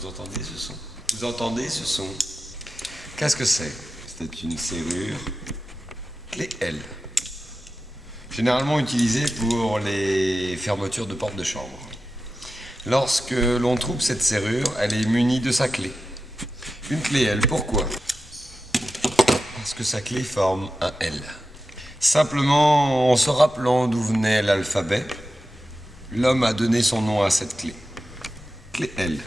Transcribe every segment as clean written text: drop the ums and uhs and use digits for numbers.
Vous entendez ce son? Vous entendez ce son? Qu'est-ce que c'est? C'est une serrure clé L. Généralement utilisée pour les fermetures de portes de chambre. Lorsque l'on trouve cette serrure, elle est munie de sa clé. Une clé L, pourquoi? Parce que sa clé forme un L. Simplement, en se rappelant d'où venait l'alphabet, l'homme a donné son nom à cette clé. Clé L.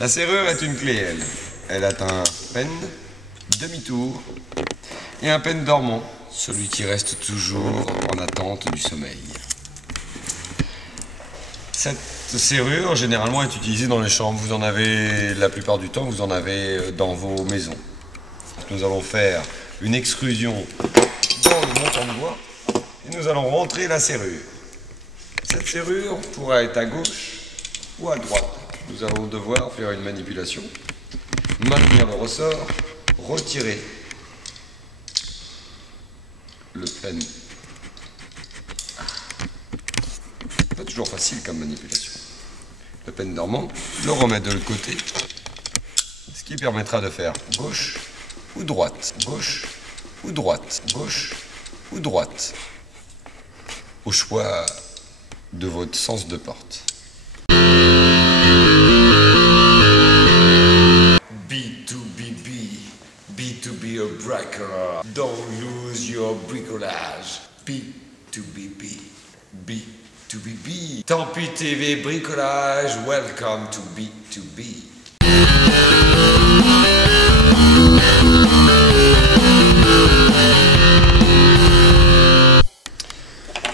La serrure est une clé L. Elle a un pêne, demi-tour, et un pêne dormant, celui qui reste toujours en attente du sommeil. Cette serrure, généralement, est utilisée dans les chambres. Vous en avez, la plupart du temps, vous en avez dans vos maisons. Nous allons faire une extrusion dans le montant de bois et nous allons rentrer la serrure. Cette serrure pourra être à gauche ou à droite. Nous allons devoir faire une manipulation, maintenir le ressort, retirer le pêne. Pas toujours facile comme manipulation. Le pêne dormant, le remettre de l'autre côté, ce qui permettra de faire gauche ou droite, gauche ou droite, gauche ou droite, au choix de votre sens de porte. B2BB, B2B a breaker, don't lose your bricolage. B2BB, B2BB. Tampi TV bricolage, welcome to B2B.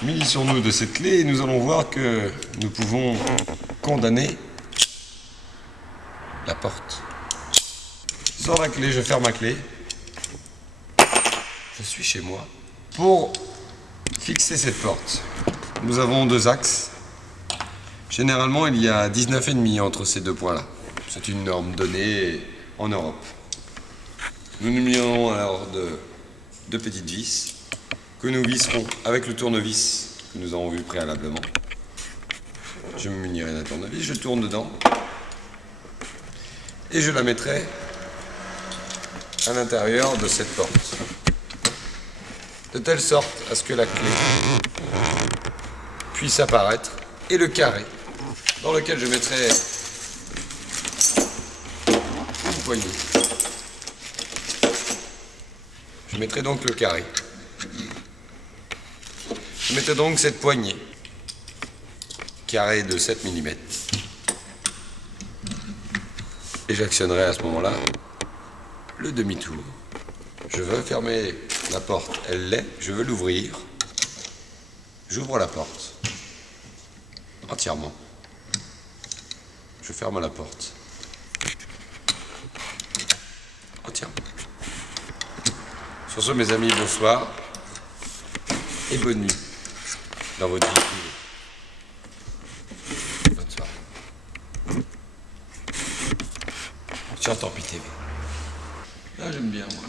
Munissons-nous de cette clé et nous allons voir que nous pouvons condamner la porte. Sans la clé, je ferme ma clé. Je suis chez moi. Pour fixer cette porte, nous avons deux axes. Généralement, il y a 19,5 entre ces deux points-là. C'est une norme donnée en Europe. Nous nous munirons alors de deux petites vis que nous visserons avec le tournevis que nous avons vu préalablement. Je me munirai d'un tournevis, je tourne dedans et je la mettrai à l'intérieur de cette porte, de telle sorte à ce que la clé puisse apparaître et le carré dans lequel je mettrai une poignée. Je mettrai donc le carré. Je mettrai donc cette poignée, carré de 7 mm. Et j'actionnerai à ce moment-là le demi-tour. Je veux fermer la porte, elle l'est, je veux l'ouvrir. J'ouvre la porte entièrement. Je ferme la porte entièrement. Sur ce, mes amis, bonsoir et bonne nuit dans votre vie privée. Bonne soirée. Sur Tampi TV. Là, j'aime bien, moi.